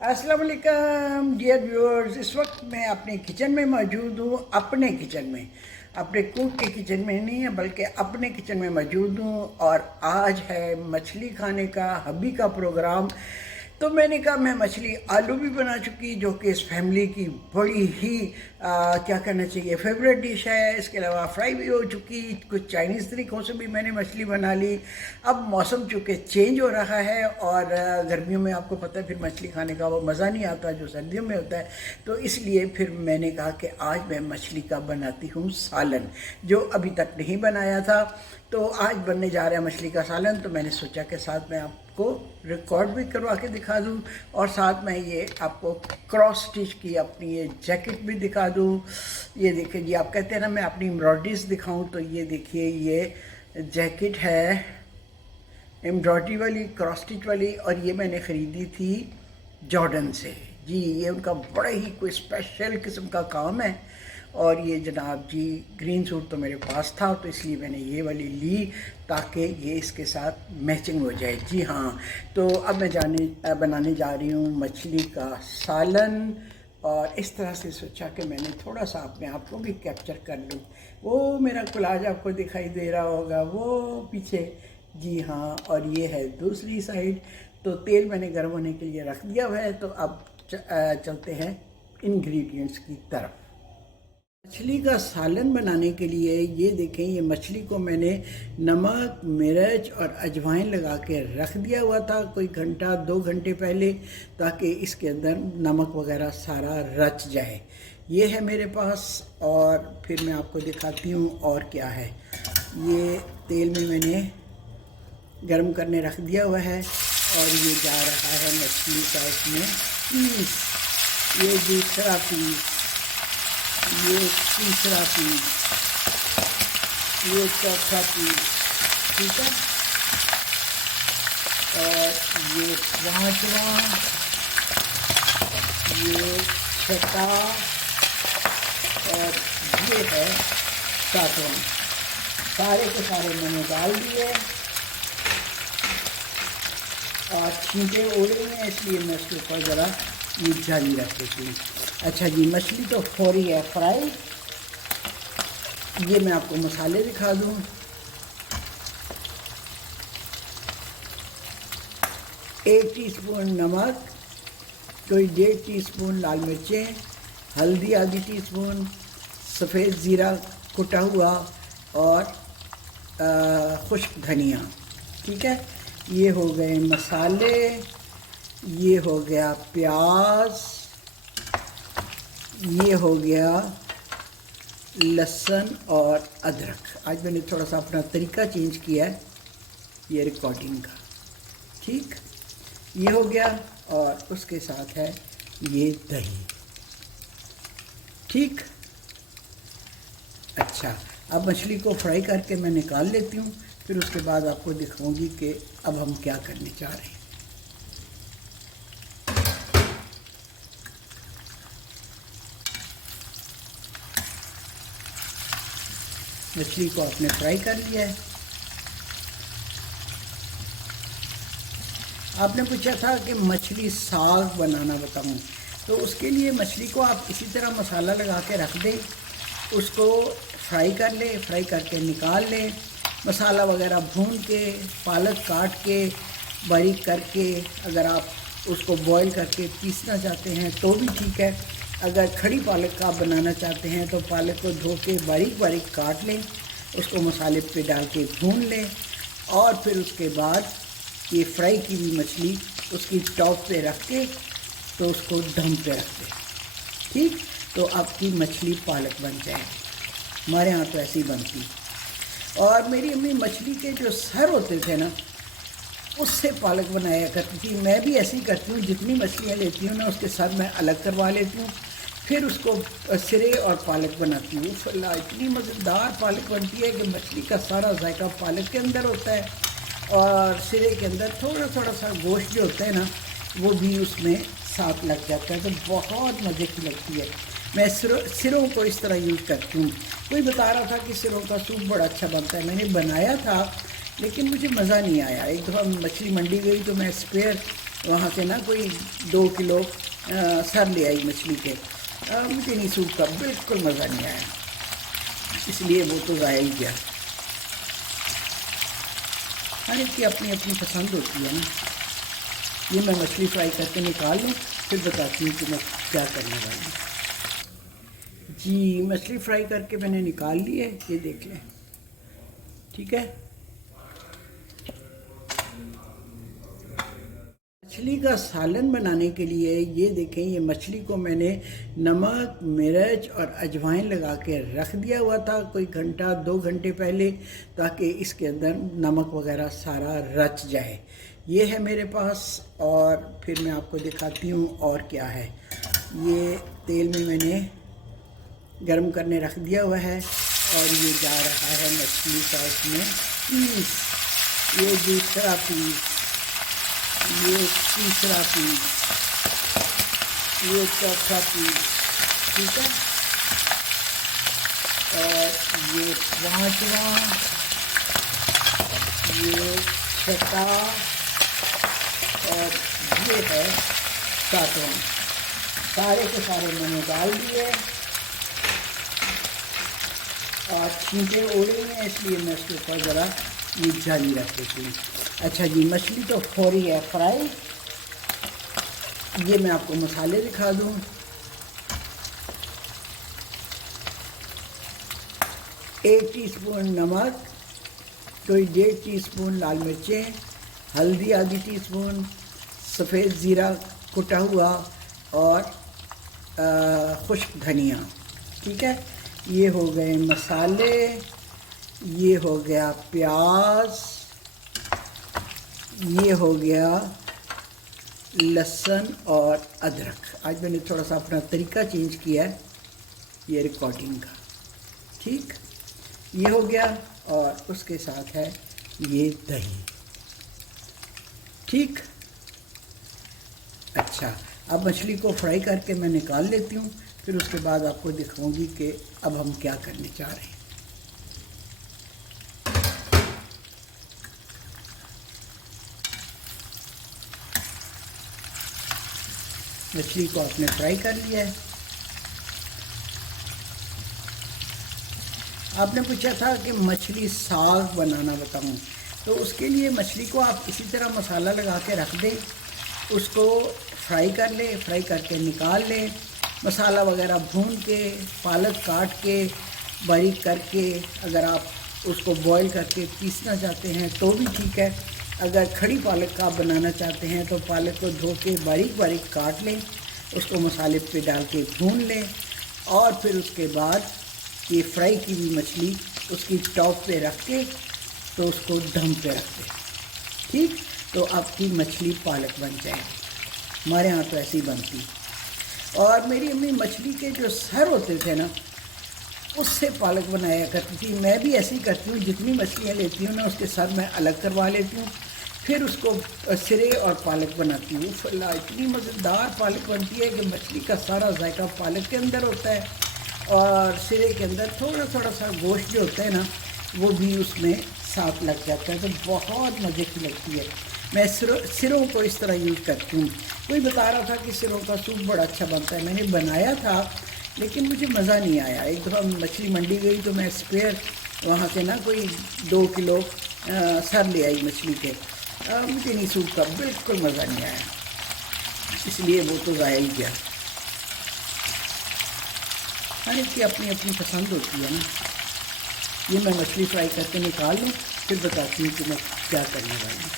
अस्सलाम वालेकुम dear viewers. इस वक्त मैं अपने किचन में मौजूद हूँ, अपने किचन में, अपने कुक के किचन में नहीं है बल्कि अपने किचन में मौजूद हूँ। और आज है मछली खाने का हबी का प्रोग्राम। तो मैंने कहा मैं मछली आलू भी बना चुकी जो कि इस फैमिली की बड़ी ही क्या कहना चाहिए फेवरेट डिश है। इसके अलावा फ्राई भी हो चुकी, कुछ चाइनीज़ तरीक़ों से भी मैंने मछली बना ली। अब मौसम चूँकि चेंज हो रहा है और गर्मियों में आपको पता है फिर मछली खाने का वो मज़ा नहीं आता जो सर्दियों में होता है। तो इसलिए फिर मैंने कहा कि आज मैं मछली का बनाती हूँ सालन, जो अभी तक नहीं बनाया था। तो आज बनने जा रहा है मछली का सालन। तो मैंने सोचा कि साथ में आपको रिकॉर्ड भी करवा के दिखा दूं और साथ में ये आपको क्रॉस स्टिच की अपनी ये जैकेट भी दिखा दूं। ये देखिए जी, आप कहते हैं ना मैं अपनी एम्ब्रॉयडरीज दिखाऊं, तो ये देखिए ये जैकेट है एम्ब्रॉयडरी वाली, क्रॉस स्टिच वाली, और ये मैंने ख़रीदी थी जॉर्डन से जी। ये उनका बड़ा ही कोई स्पेशल किस्म का काम है। और ये जनाब जी ग्रीन सूट तो मेरे पास था तो इसलिए मैंने ये वाली ली ताकि ये इसके साथ मैचिंग हो जाए। जी हाँ, तो अब मैं बनाने जा रही हूँ मछली का सालन। और इस तरह से सोचा कि मैंने थोड़ा सा अपने आप को भी कैप्चर कर लूँ। वो मेरा कोलाज आपको दिखाई दे रहा होगा वो पीछे। जी हाँ, और ये है दूसरी साइड। तो तेल मैंने गर्म होने के लिए रख दिया हुआ है। तो अब चलते हैं इंग्रेडिएंट्स की तरफ। मछली का सालन बनाने के लिए ये देखें, ये मछली को मैंने नमक, मिर्च और अजवाइन लगा के रख दिया हुआ था कोई घंटा 2 घंटे पहले, ताकि इसके अंदर नमक वगैरह सारा रच जाए। ये है मेरे पास। और फिर मैं आपको दिखाती हूँ और क्या है। ये तेल में मैंने गर्म करने रख दिया हुआ है और ये जा रहा है मछली का इसमें पीस। ये दूसरा पीस, ये तीसरा पीस, ये चौथा पीस, ठीक है। और ये पांचवा, ये छठा और ये है सातवां। सारे के सारे मैंने डाल दिए और छींटे ओढ़े हुए हैं, इसलिए मैं इसके ऊपर ज़रा ये जाली रख देती हूँ। अच्छा जी, मछली तो हो रही है फ्राई। ये मैं आपको मसाले दिखा दूँ। एक टीस्पून नमक, कोई 1.5 टीस्पून लाल मिर्चें, हल्दी आधी टीस्पून, सफ़ेद ज़ीरा कुटा हुआ और खुश्क धनिया, ठीक है। ये हो गए मसाले, ये हो गया प्याज, ये हो गया लहसुन और अदरक। आज मैंने थोड़ा सा अपना तरीका चेंज किया है ये रिकॉर्डिंग का, ठीक। ये हो गया और उसके साथ है ये दही, ठीक। अच्छा, अब मछली को फ्राई करके मैं निकाल लेती हूँ, फिर उसके बाद आपको दिखाऊंगी कि अब हम क्या करने जा रहे हैं। मछली को आपने फ्राई कर लिया है। आपने पूछा था कि मछली साग बनाना बताऊं, तो उसके लिए मछली को आप इसी तरह मसाला लगा के रख दें, उसको फ्राई कर लें, फ्राई करके निकाल लें। मसाला वगैरह भून के, पालक काट के बारीक करके, अगर आप उसको बॉईल करके पीसना चाहते हैं तो भी ठीक है। अगर खड़ी पालक का आप बनाना चाहते हैं तो पालक को धो के बारीक बारीक काट लें, उसको मसाले पे डाल के भून लें और फिर उसके बाद ये फ्राई की हुई मछली उसकी टॉप पे रख के तो उसको दम पे रख दें, ठीक। तो आपकी मछली पालक बन जाएगी। हमारे यहाँ तो ऐसी बनती। और मेरी अम्मी मछली के जो सर होते थे ना, उससे पालक बनाया करती थी। मैं भी ऐसे ही करती हूँ, जितनी मछलियाँ लेती हूँ ना उसके सर मैं अलग करवा लेती हूँ, फिर उसको सिरे और पालक बनाती हूँ। फल्ला इतनी मज़ेदार पालक बनती है कि मछली का सारा जायका पालक के अंदर होता है और सिरे के अंदर थोड़ा थोड़ा सा गोश्त जो होता है ना वो भी उसमें साथ लग जाता है, तो बहुत मज़े की लगती है। मैं सिरों को इस तरह यूज़ करती हूँ। कोई बता रहा था कि सिरों का सूप बड़ा अच्छा बनता है, मैंने बनाया था लेकिन मुझे मज़ा नहीं आया। एक दफ़ा मछली मंडी गई तो मैं स्पेयर वहाँ से ना कोई 2 किलो सर ले आई मछली के। मुझे नहीं सूप का बिल्कुल मज़ा नहीं आया, इसलिए वो तो ज़ाया ही गया। हर एक की अपनी अपनी पसंद होती है ना। ये मैं मछली फ्राई करके निकाल लूँ, फिर बताती हूँ कि मैं क्या करने वाली हूँ। जी, मछली फ्राई करके मैंने निकाल ली है, ये देख लें। ठीक है, मछली का सालन बनाने के लिए ये देखें, ये मछली को मैंने नमक, मिर्च और अजवाइन लगा के रख दिया हुआ था कोई घंटा 2 घंटे पहले, ताकि इसके अंदर नमक वगैरह सारा रच जाए। ये है मेरे पास, और फिर मैं आपको दिखाती हूँ और क्या है। ये तेल में मैंने गरम करने रख दिया हुआ है, और ये जा रहा है मछली का इसमें पीस। ये दूसरा पीस, ये तीसरा पीस, ये चौथा पीस, ठीक है, और ये 5वां, ये 6वां, और ये है 7वां। सारे के सारे मैंने डाल दिए, और छींटे ओढ़े हैं, इसलिए मैं इसके ऊपर ज़रा ये जाली रख देती हूँ। अच्छा जी, मछली तो हो रही है फ्राई। ये मैं आपको मसाले दिखा दूँ। एक टीस्पून नमक, कोई 1.5 टीस्पून लाल मिर्चें, हल्दी आधी टीस्पून, सफ़ेद ज़ीरा कुटा हुआ, और खुश्क धनिया। ठीक है, ये हो गए मसाले। ये हो गया प्याज, ये हो गया लहसुन और अदरक। आज मैंने थोड़ा सा अपना तरीका चेंज किया है ये रिकॉर्डिंग का। ठीक, ये हो गया, और उसके साथ है ये दही। ठीक, अच्छा, अब मछली को फ्राई करके मैं निकाल लेती हूँ, फिर उसके बाद आपको दिखाऊंगी कि अब हम क्या करने जा रहे हैं। मछली को आपने फ्राई कर लिया है। आपने पूछा था कि मछली साग बनाना बताऊं, तो उसके लिए मछली को आप इसी तरह मसाला लगा के रख दें, उसको फ्राई कर लें, फ्राई करके निकाल लें। मसाला वगैरह भून के, पालक काट के बारीक करके, अगर आप उसको बॉईल करके पीसना चाहते हैं तो भी ठीक है। अगर खड़ी पालक का आप बनाना चाहते हैं तो पालक को धो के बारीक बारीक काट लें, उसको मसाले पे डाल के भून लें, और फिर उसके बाद ये फ्राई की हुई मछली उसकी टॉप पे रख के तो उसको दम पे रख दें। ठीक, तो आपकी मछली पालक बन जाएगी। हमारे यहाँ तो ऐसी बनती। और मेरी अम्मी मछली के जो सर होते थे ना, उससे पालक बनाया करती थी। मैं भी ऐसे ही करती हूँ, जितनी मछलियाँ लेती हूँ ना उसके सर मैं अलग करवा लेती हूँ, फिर उसको सिरे और पालक बनाती हूँ। फला इतनी मज़ेदार पालक बनती है कि मछली का सारा जायका पालक के अंदर होता है, और सिरे के अंदर थोड़ा थोड़ा सा गोश्त जो होता है ना, वो भी उसमें साथ लग जाता है, तो बहुत मज़े की लगती है। मैं सिरों को इस तरह यूज़ करती हूँ। कोई बता रहा था कि सिरों का सूप बड़ा अच्छा बनता है, मैंने बनाया था लेकिन मुझे मज़ा नहीं आया। एक दफ़ा मछली मंडी गई तो मैं स्पेयर वहाँ से ना कोई 2 किलो सर ले आई मछली के। मुझे नहीं सूप का बिल्कुल मज़ा नहीं आया, इसलिए वो तो ज़ाया ही गया। हर एक की अपनी अपनी पसंद होती है ना। ये मैं मछली फ्राई करके निकाल लूँ, फिर बताती हूँ कि मैं क्या करने वाली हूँ।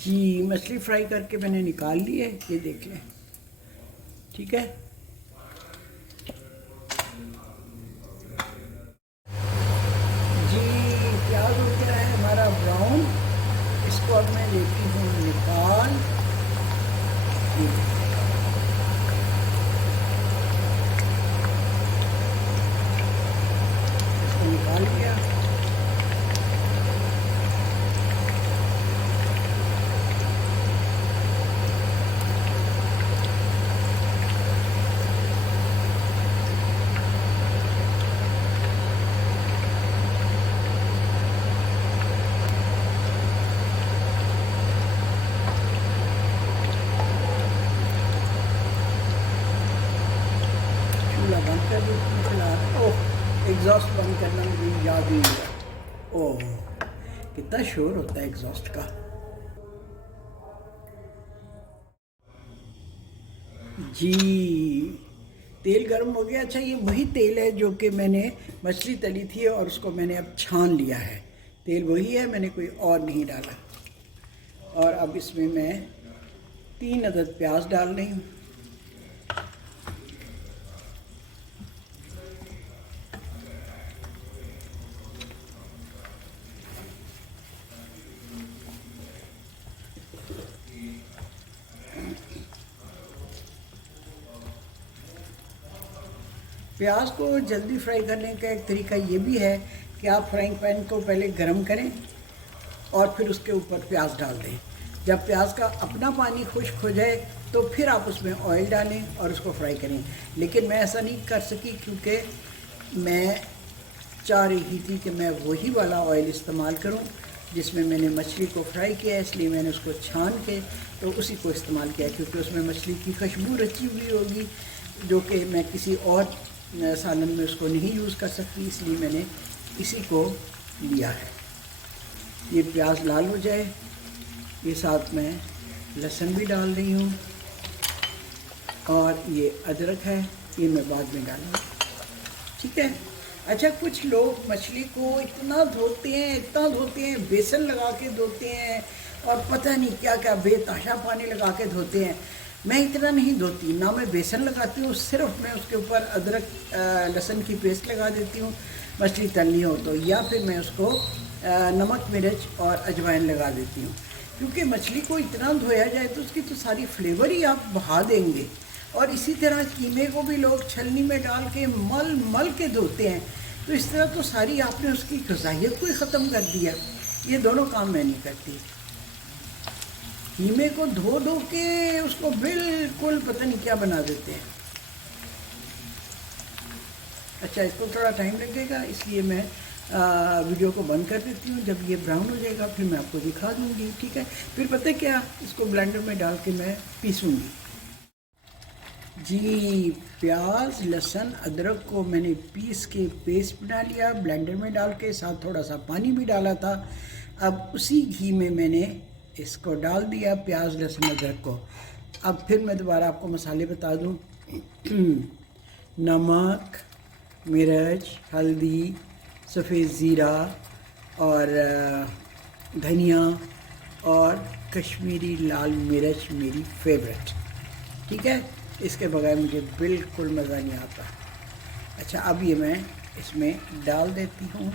जी, मछली फ्राई करके मैंने निकाल ली है, ये देख लें। ठीक है, जी, प्याज हो गया है हमारा ब्राउन। इसको अब मैं लेती हूँ निकाल। इसको निकाल लिया। कर देती हूँ फिलहाल। ओह, एग्जॉस्ट बंद करना मुझे याद नहीं हुआ। ओह, कितना शोर होता है एग्जॉस्ट का। जी, तेल गर्म हो गया। अच्छा, ये वही तेल है जो कि मैंने मछली तली थी और उसको मैंने अब छान लिया है। तेल वही है, मैंने कोई और नहीं डाला। और अब इसमें मैं 3 अदद प्याज डाल रही हूँ। प्याज को जल्दी फ्राई करने का एक तरीका ये भी है कि आप फ्राइंग पैन को पहले गरम करें और फिर उसके ऊपर प्याज डाल दें। जब प्याज का अपना पानी खुश्क हो जाए तो फिर आप उसमें ऑयल डालें और उसको फ्राई करें। लेकिन मैं ऐसा नहीं कर सकी क्योंकि मैं चाह रही थी कि मैं वही वाला ऑयल इस्तेमाल करूं जिसमें मैंने मछली को फ्राई किया, इसलिए मैंने उसको छान के तो उसी को इस्तेमाल किया, क्योंकि उसमें मछली की खुशबू रची हुई होगी जो कि मैं किसी और सालन में उसको नहीं यूज़ कर सकती, इसलिए मैंने इसी को लिया है। ये प्याज लाल हो जाए, ये साथ में लहसुन भी डाल रही हूँ और ये अदरक है, ये मैं बाद में डालूँगी, ठीक है। अच्छा, कुछ लोग मछली को इतना धोते हैं, बेसन लगा के धोते हैं और पता नहीं क्या क्या बेतहाशा पानी लगा के धोते हैं। मैं इतना नहीं धोती, ना मैं बेसन लगाती हूँ, सिर्फ मैं उसके ऊपर अदरक लहसुन की पेस्ट लगा देती हूँ मछली तलनी हो तो, या फिर मैं उसको नमक मिर्च और अजवाइन लगा देती हूँ। क्योंकि मछली को इतना धोया जाए तो उसकी तो सारी फ्लेवर ही आप बहा देंगे। और इसी तरह कीमे को भी लोग छलनी में डाल के मल के धोते हैं, तो इस तरह तो सारी आपने उसकी ग़िज़ाइयत को ही ख़त्म कर दिया। ये दोनों काम मैं नहीं करती। कीमे को धो के उसको बिल्कुल पता नहीं क्या बना देते हैं। अच्छा, इसको थोड़ा टाइम लगेगा, इसलिए मैं वीडियो को बंद कर देती हूँ। जब ये ब्राउन हो जाएगा फिर मैं आपको दिखा दूँगी, ठीक है। फिर पता है क्या, इसको ब्लेंडर में डाल के मैं पीसूँगी। जी, प्याज लहसुन अदरक को मैंने पीस के पेस्ट बना लिया, ब्लेंडर में डाल के, साथ थोड़ा सा पानी भी डाला था। अब उसी घी में मैंने इसको डाल दिया, प्याज लहसुन अदरक को। अब फिर मैं दोबारा आपको मसाले बता दूं। नमक, मिर्च, हल्दी, सफ़ेद ज़ीरा और धनिया और कश्मीरी लाल मिर्च मेरी फेवरेट, ठीक है। इसके बगैर मुझे बिल्कुल मज़ा नहीं आता। अच्छा, अब ये मैं इसमें डाल देती हूँ।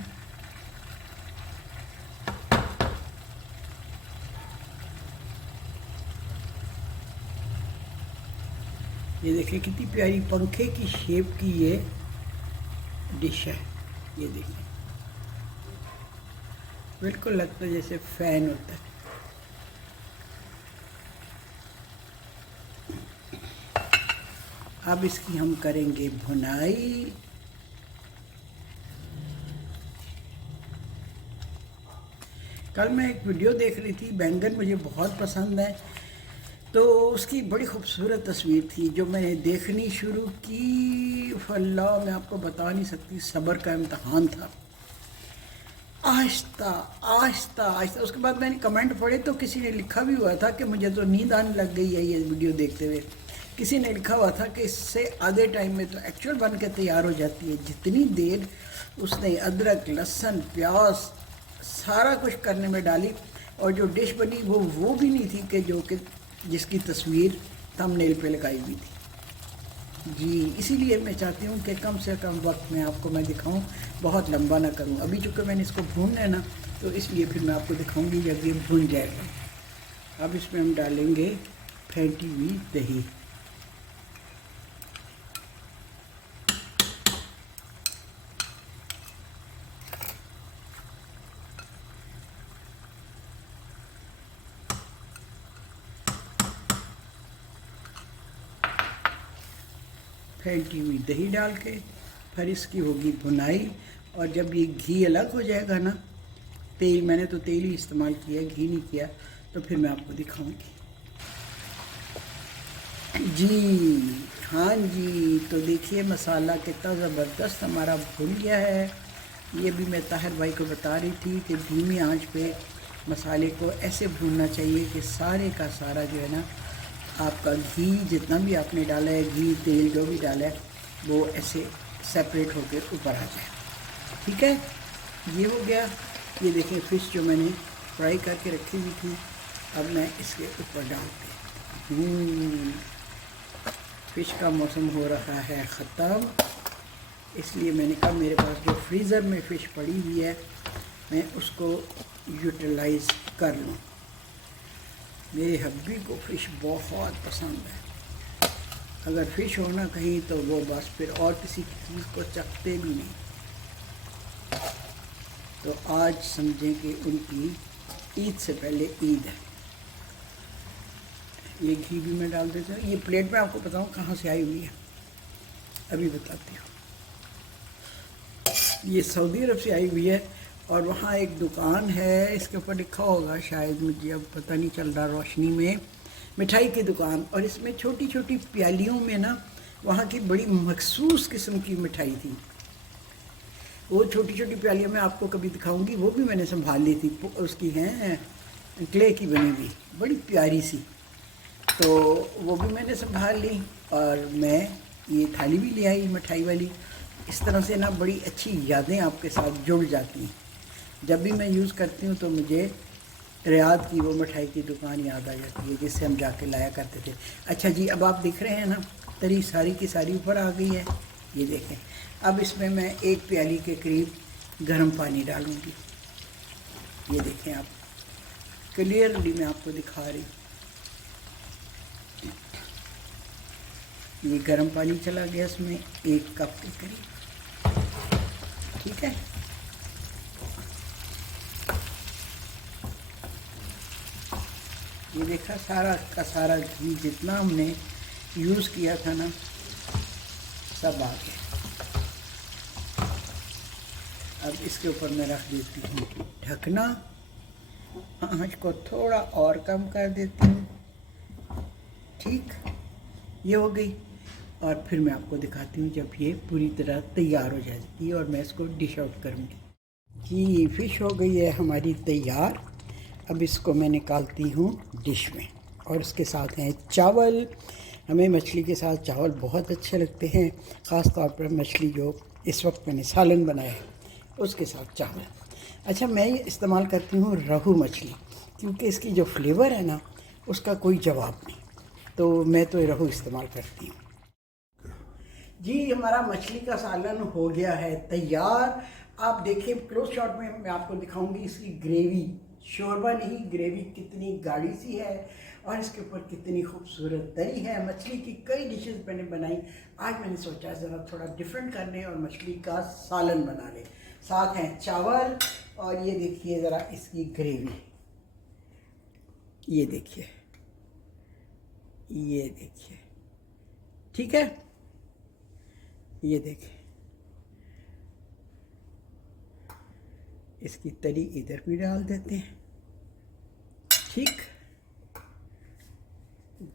ये देखिए कितनी प्यारी पंखे की शेप की ये डिश है। ये देखिए, बिल्कुल लगता है जैसे फैन होता है। अब इसकी हम करेंगे भुनाई। कल मैं एक वीडियो देख रही थी, बैंगन मुझे बहुत पसंद है, तो उसकी बड़ी खूबसूरत तस्वीर थी जो मैंने देखनी शुरू की। अल्लाह, मैं आपको बता नहीं सकती, सब्र का इम्तहान था। आहिस्ता आहिस्ता आहिस्ता। उसके बाद मैंने कमेंट पढ़े तो किसी ने लिखा भी हुआ था कि मुझे तो नींद आने लग गई है ये वीडियो देखते हुए। किसी ने लिखा हुआ था कि इससे आधे टाइम में तो एक्चुअल बन के तैयार हो जाती है। जितनी देर उसने अदरक लहसुन प्याज सारा कुछ करने में डाली और जो डिश बनी वो भी नहीं थी कि जो कि जिसकी तस्वीर थंबनेल पे लगाई हुई थी। जी, इसीलिए मैं चाहती हूँ कि कम से कम वक्त में आपको मैं दिखाऊं, बहुत लंबा ना करूँ। अभी चूँकि मैंने इसको भूनना है ना, तो इसलिए फिर मैं आपको दिखाऊंगी जब ये भून जाएगा। अब इसमें हम डालेंगे फेंटी हुई दही। फेंटी हुई दही डाल के फिर इसकी होगी भुनाई। और जब ये घी अलग हो जाएगा ना, तेल, मैंने तो तेल ही इस्तेमाल किया, घी नहीं किया, तो फिर मैं आपको दिखाऊंगी। जी, हाँ जी, तो देखिए मसाला कितना ज़बरदस्त हमारा भुन गया है। ये भी मैं ताहिर भाई को बता रही थी कि धीमी आंच पे मसाले को ऐसे भूनना चाहिए कि सारे का सारा जो है ना, आपका घी जितना भी आपने डाला है, घी तेल जो भी डाला है, वो ऐसे सेपरेट होकर ऊपर आ जाए। ठीक है, ये हो गया। ये देखें फ़िश जो मैंने फ्राई करके रखी हुई थी, अब मैं इसके ऊपर डालती हूँ। फ़िश का मौसम हो रहा है ख़त्म, इसलिए मैंने कहा मेरे पास जो फ्रीज़र में फ़िश पड़ी हुई है मैं उसको यूटिलाइज़ कर लूँ। मेरे हब्बी को फ़िश बहुत पसंद है। अगर फ़िश हो ना कहीं तो वो बस फिर और किसी चीज़ को चखते भी नहीं। तो आज समझें कि उनकी ईद से पहले ईद है। ये घी भी मैं डाल देता हूँ। ये प्लेट में आपको बताऊँ कहाँ से आई हुई है, अभी बताती हूँ। ये सऊदी अरब से आई हुई है और वहाँ एक दुकान है, इसके ऊपर लिखा होगा शायद, मुझे अब पता नहीं चल रहा रोशनी में, मिठाई की दुकान। और इसमें छोटी छोटी प्यालियों में ना वहाँ की बड़ी मखसूस किस्म की मिठाई थी। वो छोटी छोटी प्यालियों में आपको कभी दिखाऊंगी, वो भी मैंने संभाल ली थी। उसकी हैं क्ले की बनी हुई, बड़ी प्यारी सी। तो वो भी मैंने संभाल ली और मैं ये थाली भी ले आई मिठाई वाली। इस तरह से ना बड़ी अच्छी यादें आपके साथ जुड़ जाती हैं। जब भी मैं यूज़ करती हूँ तो मुझे रियाद की वो मिठाई की दुकान याद आ जाती है जिससे हम जाके लाया करते थे। अच्छा जी, अब आप देख रहे हैं ना, तरी सारी की सारी ऊपर आ गई है। ये देखें, अब इसमें मैं एक प्याली के करीब गर्म पानी डालूँगी। ये देखें आप, क्लियरली मैं आपको दिखा रही। ये गर्म पानी चला गया इसमें 1 कप के करीब। ठीक है, ये देखा सारा का सारा घी जितना हमने यूज़ किया था ना, सब आ गया। अब इसके ऊपर मैं रख देती हूँ ढकना, आँच को थोड़ा और कम कर देती हूँ। ठीक, ये हो गई। और फिर मैं आपको दिखाती हूँ जब ये पूरी तरह तैयार हो जाती है और मैं इसको डिश आउट करूँगी। जी, फ़िश हो गई है हमारी तैयार। अब इसको मैं निकालती हूँ डिश में और इसके साथ हैं चावल। हमें मछली के साथ चावल बहुत अच्छे लगते हैं, ख़ास तौर पर मछली जो इस वक्त मैंने सालन बनाया है उसके साथ चावल। अच्छा, मैं ये इस्तेमाल करती हूँ रोहू मछली, क्योंकि इसकी जो फ्लेवर है ना उसका कोई जवाब नहीं, तो मैं तो रोहू इस्तेमाल करती हूँ। जी, हमारा मछली का सालन हो गया है तैयार। आप देखिए क्लोज शॉट में मैं आपको दिखाऊंगी इसकी ग्रेवी, शोरबा नहीं ग्रेवी कितनी गाढ़ी सी है और इसके ऊपर कितनी खूबसूरत तरी है। मछली की कई डिशेस मैंने बनाई, आज मैंने सोचा ज़रा थोड़ा डिफरेंट कर लें और मछली का सालन बना लें। साथ हैं चावल और ये देखिए ज़रा इसकी ग्रेवी, ये देखिए, ये देखिए। ठीक है, ये देखें, इसकी तरी इधर भी डाल देते हैं। ठीक,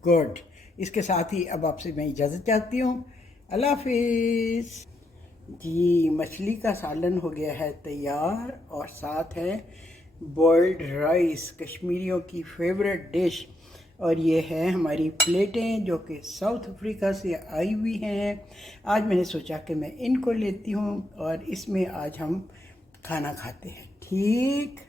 गुड। इसके साथ ही अब आपसे मैं इजाज़त चाहती हूँ। अल्लाह हाफिज़। जी, मछली का सालन हो गया है तैयार और साथ है बॉइल्ड राइस, कश्मीरियों की फेवरेट डिश। और ये है हमारी प्लेटें जो कि साउथ अफ्रीका से आई हुई हैं। आज मैंने सोचा कि मैं इनको लेती हूँ और इसमें आज हम खाना खाते हैं। ठीक।